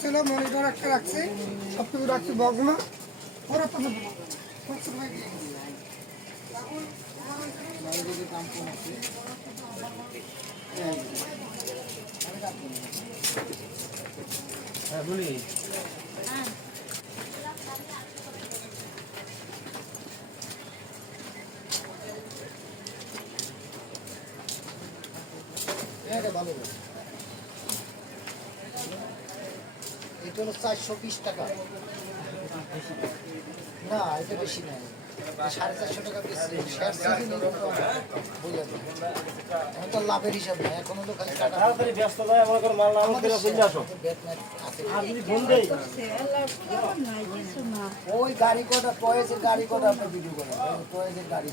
ছিল মনিটর একটা রাখছি সব কিছু রাখছি বগনা ওরা তো হ্যাঁ এটা ভালো। এটা হলো চারশো বিশ টাকা। না এটা বেশি নেই সাড়ে চারশো টাকা এখন তো লাভের হিসাব না এখন হলো খালি টাকা। ব্যস্ত করে করে নাই, ওই গাড়ি কটা টয়েসের গাড়ি কটা আপনি ভিডিও টয়েসের গাড়ি।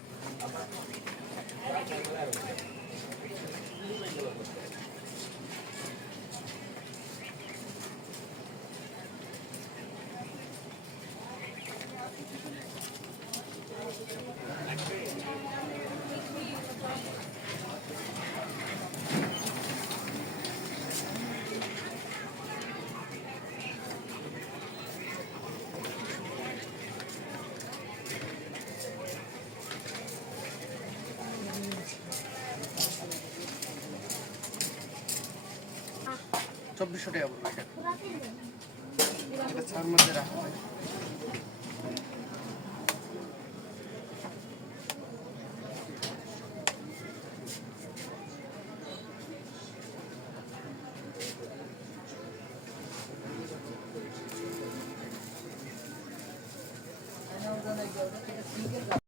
চব্বিশশো টাকা পড়বে এটা। এটা ছাড় মধ্যে রাখা হয়